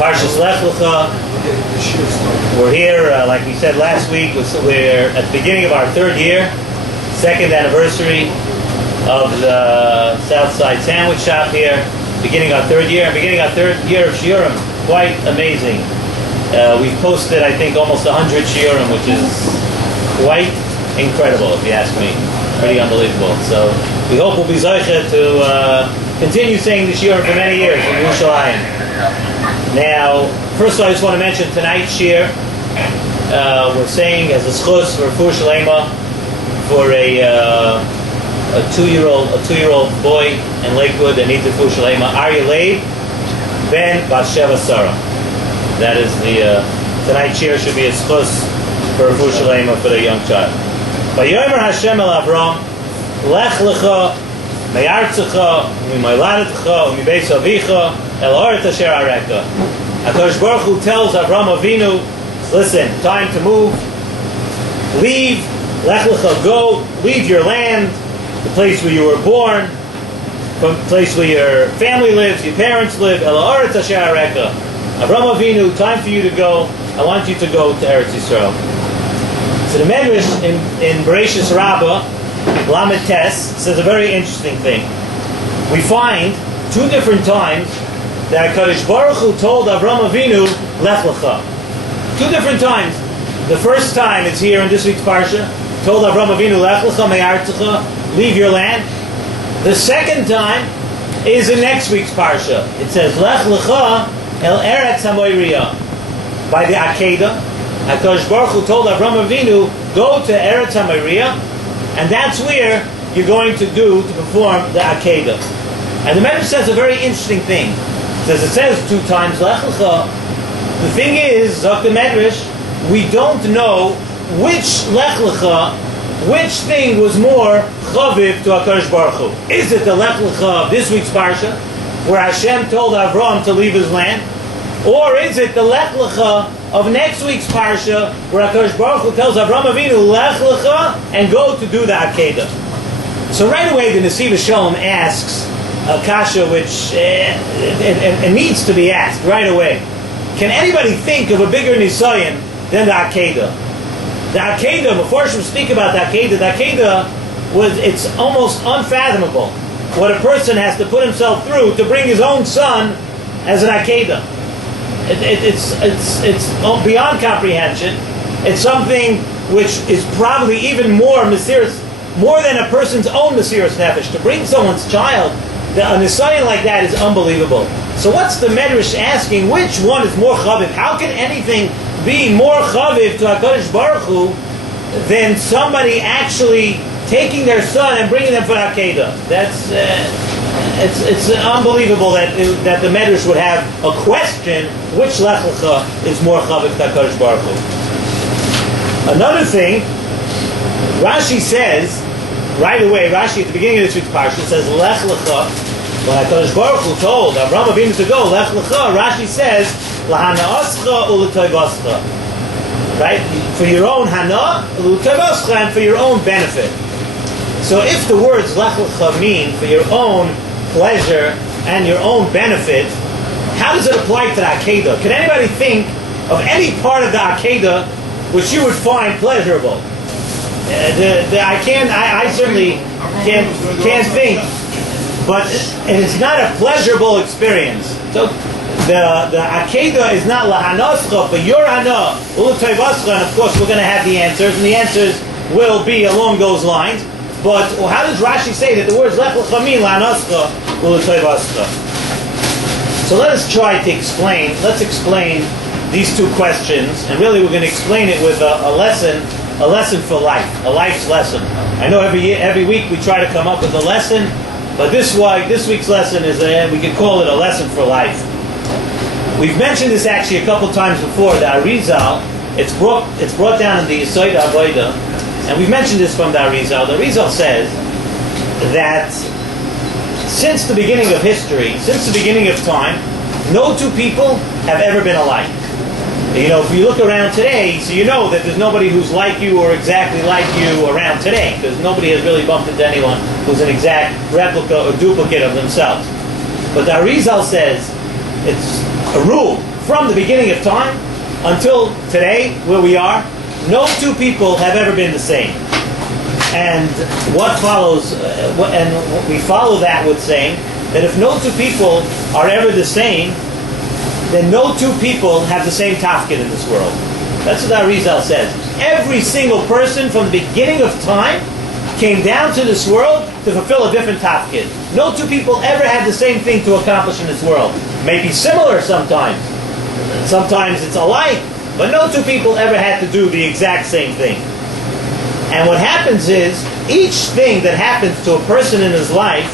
Parshas Lech Lecha. We're here, like we said last week, we're at the beginning of our third year, second anniversary of the Southside Sandwich Shop here, beginning our third year, and beginning our third year of Shiurim. Quite amazing. We've posted, I think, almost 100 Shiurim, which is quite incredible, if you ask me. Pretty unbelievable. So we hope we'll be Zoche to continue saying the Shiurim for many years in Yerushalayim. Now, first of all, I just want to mention tonight's Shiur. We're saying as a schus for Refuah Shlema for a two-year-old boy in Lakewood that needs a Refuah Shlema. Arya Leib Ben Basheva Sarah. That is the tonight's Shiur should be a schus for Refuah Shlema for the young child. Vayomer Hashem el Avram Lech Lecha Me'artzecha U'Meiladetcha U'Mibeis Avicha El Oret Asher Areka. HaKadosh Baruch Hu tells Avram Avinu, listen, time to move. Leave, Lech Lecha, go, leave your land, the place where you were born, the place where your family lives, your parents live. El Oret Asher Areka. Avram Avinu, time for you to go. I want you to go to Eretz Yisrael. So the Medrash in Bereshis Rabbah, Lamed Tes, says a very interesting thing. We find two different times that HaKadosh Baruch Hu told Avram Avinu, Lech Lecha. Two different times. The first time it's here in this week's Parsha, told Avram Avinu, Lech Lecha Me'artzecha, leave your land. The second time is in next week's Parsha. It says, Lech Lecha El Eretz HaMoiriya. By the Akedah, HaKadosh Baruch Hu told Avram Avinu, go to Eretz HaMoiriya, and that's where you're going to perform the Akedah. And the Medrash says a very interesting thing. It says two times Lech Lecha. The thing is, Zok the Medrash, we don't know which Lech Lecha, which thing was more chaviv to HaKadosh Baruch Hu. Is it the Lech Lecha of this week's Parsha, where Hashem told Avram to leave his land? Or is it the Lech Lecha of next week's Parsha, where HaKadosh Baruch Hu tells Avram Avinu, Lech Lecha, and go to do the Akedah? So right away the Nesiv Shalom asks a kasha which it needs to be asked right away. Can anybody think of a bigger nisayon than the Akedah? The Akedah, before we speak about the Akedah it's almost unfathomable what a person has to put himself through to bring his own son as an Akedah. It's beyond comprehension. It's something which is probably even more mysterious, more than a person's own mysterious nefesh. To bring someone's child, a nisayon like that is unbelievable. So what's the Medrash asking? Which one is more chaviv? How can anything be more chaviv to HaKadosh Baruch Hu than somebody actually taking their son and bringing them for Akedah? That's it's unbelievable that the Medrash would have a question which Lech Lecha is more chaviv to HaKadosh Baruch Hu. Another thing, Rashi says right away. Rashi at the beginning of this week's parsha says Lech Lecha. When HaKadosh Baruch Hu told Avram Avinu to go Lech Lecha, Rashi says Lahanaoscha u'letoivoscha. Right, for your own hana, u'letoivoscha, and for your own benefit. So if the words Lech Lecha mean for your own pleasure and your own benefit, how does it apply to the Akedah? Can anybody think of any part of the Akedah which you would find pleasurable? I certainly can't think, but it is not a pleasurable experience. So the Akedah is not lahanoscha, but your hana, u'letoivoscha, and of course we're going to have the answers, and the answers will be along those lines. But how does Rashi say that the words Lech Lecha mean lahanoscha, u'letoivoscha? So let us try to explain. Let's explain these two questions, and really we're going to explain it with a lesson for life, a life's lesson. I know every week we try to come up with a lesson, but this week's lesson is we could call it a lesson for life. We've mentioned this actually a couple times before. The Arizal, it's brought down in the Yesod Avodah, and we've mentioned this from the Arizal. The Arizal says that since the beginning of history, since the beginning of time, no two people have ever been alike. You know, if you look around today, so you know that there's nobody who's like you or exactly like you around today, because nobody has really bumped into anyone who's an exact replica or duplicate of themselves. But the Arizal says it's a rule from the beginning of time until today, where we are, no two people have ever been the same. And what follows, and we follow that with saying that if no two people are ever the same, then no two people have the same tafkid in this world. That's what Arizal says. Every single person from the beginning of time came down to this world to fulfill a different tafkid. No two people ever had the same thing to accomplish in this world. Maybe similar sometimes. Sometimes it's alike. But no two people ever had to do the exact same thing. And what happens is, each thing that happens to a person in his life,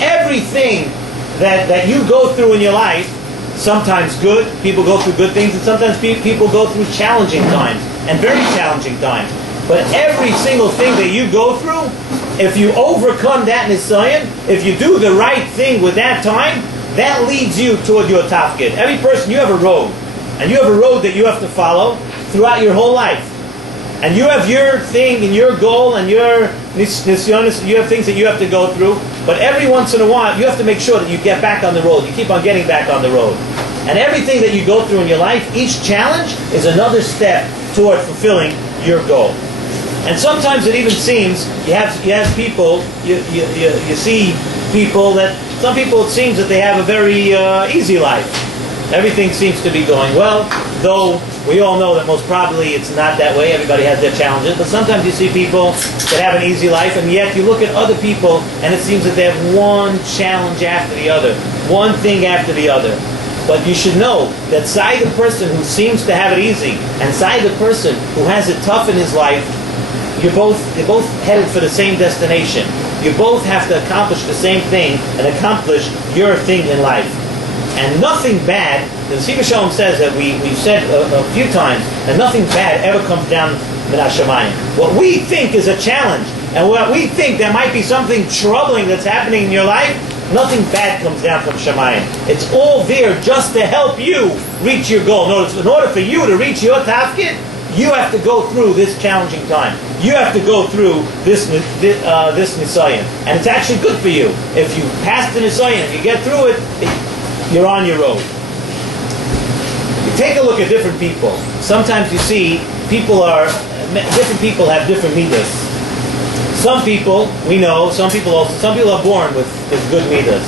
everything that you go through in your life, sometimes good, people go through good things, and sometimes people go through challenging times, and very challenging times. But every single thing that you go through, if you overcome that nisayon, if you do the right thing with that time, that leads you toward your tafkid. Every person, you have a road. And you have a road that you have to follow throughout your whole life. And you have your thing and your goal and your nisyonis, you have things that you have to go through. But every once in a while, you have to make sure that you get back on the road. You keep on getting back on the road. And everything that you go through in your life, each challenge is another step toward fulfilling your goal. And sometimes it even seems, you have people, you see people that, some people it seems that they have a very easy life. Everything seems to be going well, though we all know that most probably it's not that way. Everybody has their challenges. But sometimes you see people that have an easy life, and yet you look at other people, and it seems that they have one challenge after the other, one thing after the other. But you should know that side the person who seems to have it easy, and side the person who has it tough in his life, you're both headed for the same destination. You both have to accomplish the same thing and accomplish your thing in life. And nothing bad, the Siva Shalom says that we've said a few times, that nothing bad ever comes down min hashamayim. What we think is a challenge, and what we think there might be something troubling that's happening in your life, nothing bad comes down from Shemayim. It's all there just to help you reach your goal. Notice, in order for you to reach your tafkid, you have to go through this challenging time. You have to go through this nisayon. And it's actually good for you. If you pass the nisayon, if you get through it, you're on your road. You take a look at different people. Sometimes you see different people have different midas. Some people, we know, some people are born with good midas.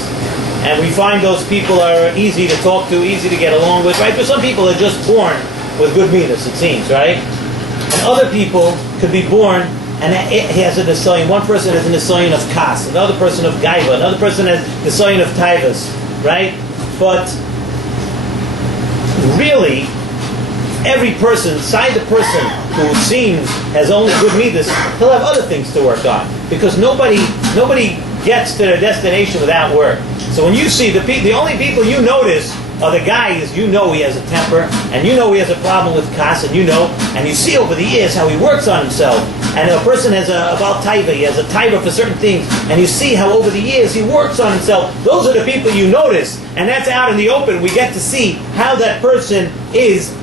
And we find those people are easy to talk to, easy to get along with, right? But some people are just born with good midas, it seems, right? And other people could be born and he has a nisayon. One person has a nisayon of kas, another person of gaiva, another person has the nisayon of taivas, right? But really, every person, side the person who seems has only good midas, he'll have other things to work on. Because nobody gets to their destination without work. So when you see the only people you notice are the guys, you know he has a temper, and you know he has a problem with kas, and you see over the years how he works on himself. And a person has about taiva, he has a taiva for certain things, and you see how over the years he works on himself. Those are the people you notice, and that's out in the open. We get to see how that person is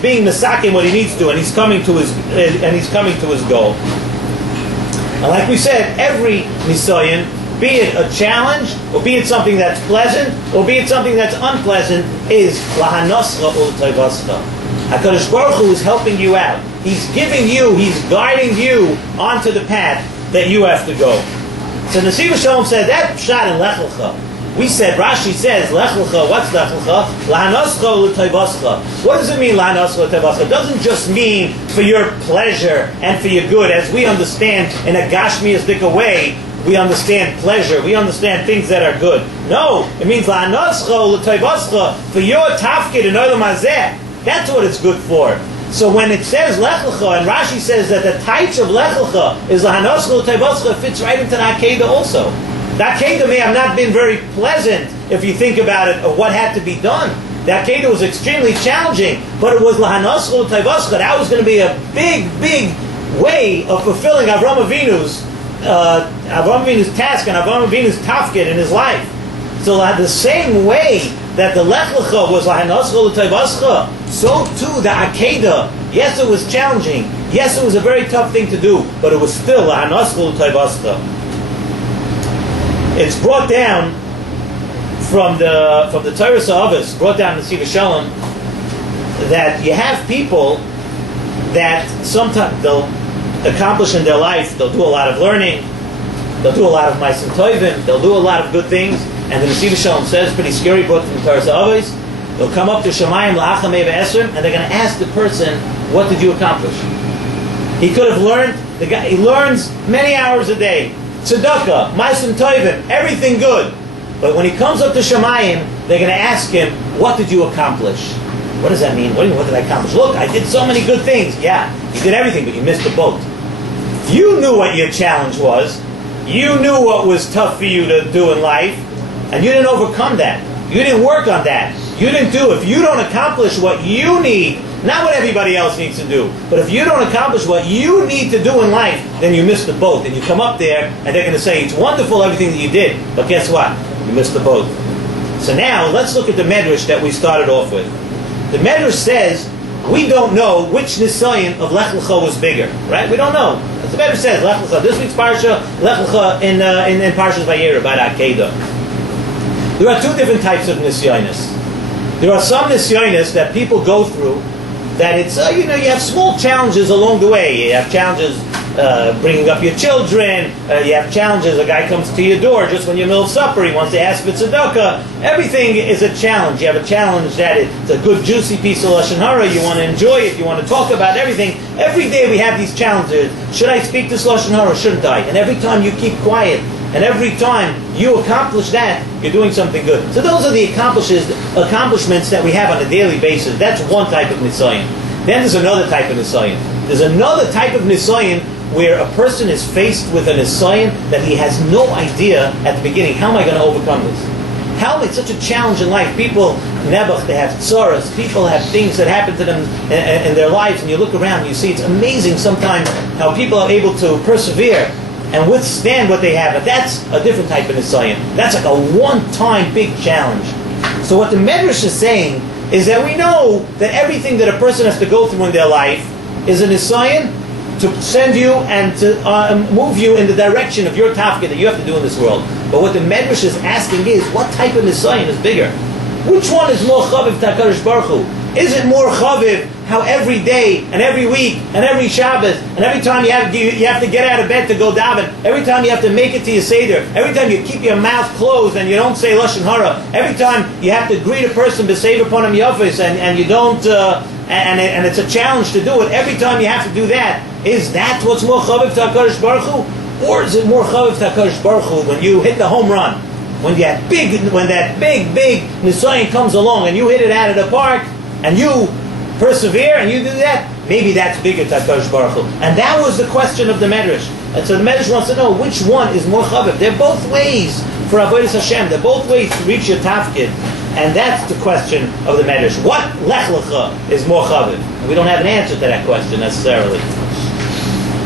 being masakim what he needs to, and he's coming to his goal. And like we said, every nisayon, be it a challenge, or be it something that's pleasant, or be it something that's unpleasant, is lahanoscha ul'tayvascha. HaKadosh Baruch Hu is helping you out. He's giving you, He's guiding you onto the path that you have to go. So the Siva Shalom said, that shot in Lech Lecha. We said, Rashi says, Lech Lecha, what's Lech Lecha? Lahanoscha ul'tayvascha. What does it mean, lahanoscha ul'tayvascha? It doesn't just mean for your pleasure and for your good, as we understand in a gashmiistic way. We understand pleasure. We understand things that are good. No, it means la'anoscha l'toivascha, for your tafkid in olam hazeh. That's what it's good for. So when it says Lech Lecha, and Rashi says that the taich of Lech Lecha is la'anoscha l'toivascha, fits right into the Akedah also. The Akedah may have not been very pleasant if you think about it, of what had to be done. The Akedah was extremely challenging, but it was la'anoscha l'toivascha. That was going to be a big, big way of fulfilling Avram Avinu's task and Avram Avinu's tafkid in his life. So the same way that the Lech Lecha was lahanoscha l'tayvascha, so too the Akedah. Yes, it was challenging. Yes, it was a very tough thing to do, but it was still lahanoscha l'tayvascha. It's brought down from the Torah Sa'avos, brought down in the Siva Shalom, that you have people that sometimes they'll accomplish in their life, they'll do a lot of learning, they'll do a lot of ma'asim tovim, they'll do a lot of good things, and the Nesiv Shalom says, pretty scary book from Torah Avos, they'll come up to Shemayim la'acham eva esrim, and they're going to ask the person, what did you accomplish? He could have learned, he learns many hours a day, tzedakah, ma'asim tovim, everything good. But when he comes up to Shemayim, they're going to ask him, what did you accomplish? What does that mean? What did I accomplish? Look, I did so many good things. Yeah, you did everything, but you missed the boat. You knew what your challenge was. You knew what was tough for you to do in life, and you didn't overcome that. You didn't work on that. You didn't do. If you don't accomplish what you need, not what everybody else needs to do, but if you don't accomplish what you need to do in life, then you missed the boat. And you come up there, and they're going to say, it's wonderful everything that you did, but guess what? You missed the boat. So now, let's look at the medrash that we started off with. The medrash says, we don't know which nisayon of Lech Lecha was bigger, right? We don't know. As the medrash says, Lech Lecha. This week's parsha, Lech Lecha in Parshas Vayera, about Akedah. There are two different types of nisyonis. There are some nisyonis that people go through that it's, you have small challenges along the way. You have challenges bringing up your children. You have challenges. A guy comes to your door just when you're in the middle of supper. He wants to ask for tzedakah. Everything is a challenge. You have a challenge that it's a good, juicy piece of Lashon Hara. You want to enjoy it. You want to talk about everything. Every day we have these challenges. Should I speak this Lashon Hara? Shouldn't I? And every time you keep quiet, and every time you accomplish that, you're doing something good. So those are the accomplishments that we have on a daily basis. That's one type of nisayon. Then there's another type of nisayon. There's another type of nisayon where a person is faced with a nisayon that he has no idea at the beginning. How am I going to overcome this? How it's such a challenge in life. People, nebuch, they have tzoras. People have things that happen to them in their lives, and you look around and you see it's amazing sometimes how people are able to persevere and withstand what they have. But that's a different type of nisayon. That's like a one-time big challenge. So what the Medrash is saying is that we know that everything that a person has to go through in their life is a nisayon to send you and to move you in the direction of your tafkid that you have to do in this world. But what the Medrash is asking is, what type of nisayon is bigger? Which one is more chaviv to HaKadosh Baruch Hu? Is it more chaviv how every day and every week and every Shabbos and every time you have to get out of bed to go daven, every time you have to make it to your seder, every time you keep your mouth closed and you don't say Lashon Hara, every time you have to greet a person b'seiv upon him yafis and you don't and it's a challenge to do it, every time you have to do that, is that what's more chaviv to HaKadosh Baruch Hu? Or is it more chaviv to HaKadosh Baruch Hu when you hit the home run? When that big nisayon comes along and you hit it out of the park and you persevere and you do that, maybe that's bigger to HaKadosh Baruch Hu. And that was the question of the Medrash. And so the Medrash wants to know which one is more chaviv. They're both ways for Avodas Hashem. They're both ways to reach your tafkid. And that's the question of the Medrash. What Lech Lecha is more chaviv? And we don't have an answer to that question necessarily.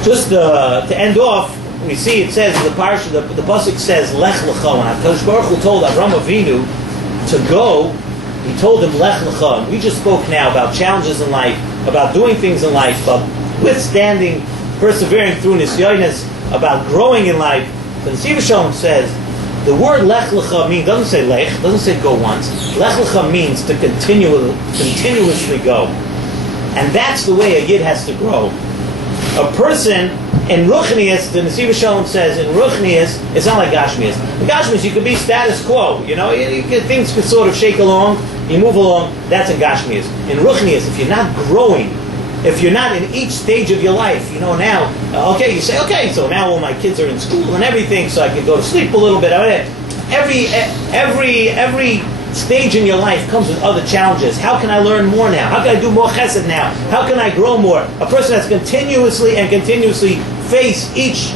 Just to end off, we see it says in the parsha, the pasuk says Lech Lecha. When HaKadosh Baruch Hu told Avraham Avinu to go, he told him Lech Lecha. We just spoke now about challenges in life, about doing things in life, about withstanding, persevering through nisyonos, about growing in life. The Nesiv Shalom says the word Lech Lecha doesn't say Lech, doesn't say go once. Lech Lecha means to continuously go, and that's the way a yid has to grow. A person in Ruchnius, the Nesiv Shalom says, in Ruchnius, it's not like Gashmius. In Gashmius, you could be status quo. Things could sort of shake along, you move along. That's in Gashmius. In Ruchnius, if you're not growing, if you're not in each stage of your life, now, you say, okay, so now all my kids are in school and everything, so I can go to sleep a little bit. Every stage in your life comes with other challenges. How can I learn more now? How can I do more chesed now? How can I grow more? A person has continuously face each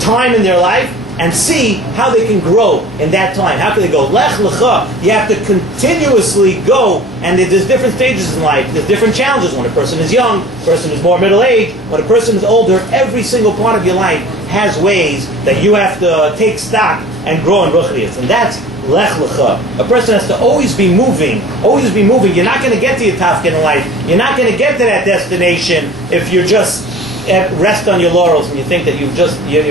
time in their life and see how they can grow in that time. How can they go? Lech Lecha. You have to continuously go, and there's different stages in life. There's different challenges. When a person is young, a person is more middle-aged, when a person is older, every single part of your life has ways that you have to take stock and grow in Ruchnius. And that's Lech Lecha. A person has to always be moving. You're not going to get to your tafkid in life. You're not going to get to that destination if you're just rest on your laurels and you think that you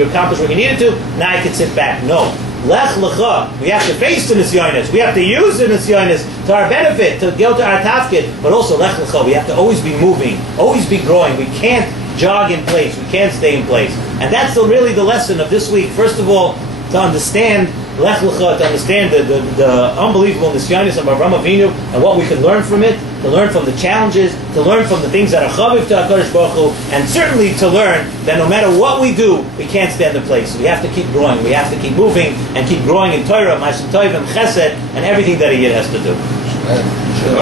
accomplished what you needed to. Now you can sit back. No, Lech Lecha. We have to face the nisyonis. We have to use the nisyonis to our benefit, to go to our tafkid. But also Lech Lecha. We have to always be moving, always be growing. We can't jog in place. We can't stay in place. And that's really the lesson of this week. First of all, to understand Lech Lecha, to understand the unbelievable nisyonis of Avraham Avinu and what we can learn from it, to learn from the challenges, to learn from the things that are chaviv to HaKadosh Baruch Hu, and certainly to learn that no matter what we do, we can't stand in place. We have to keep growing. We have to keep moving and keep growing in Torah, Ma'asim Tov, and Chesed, and everything that a Yid has to do.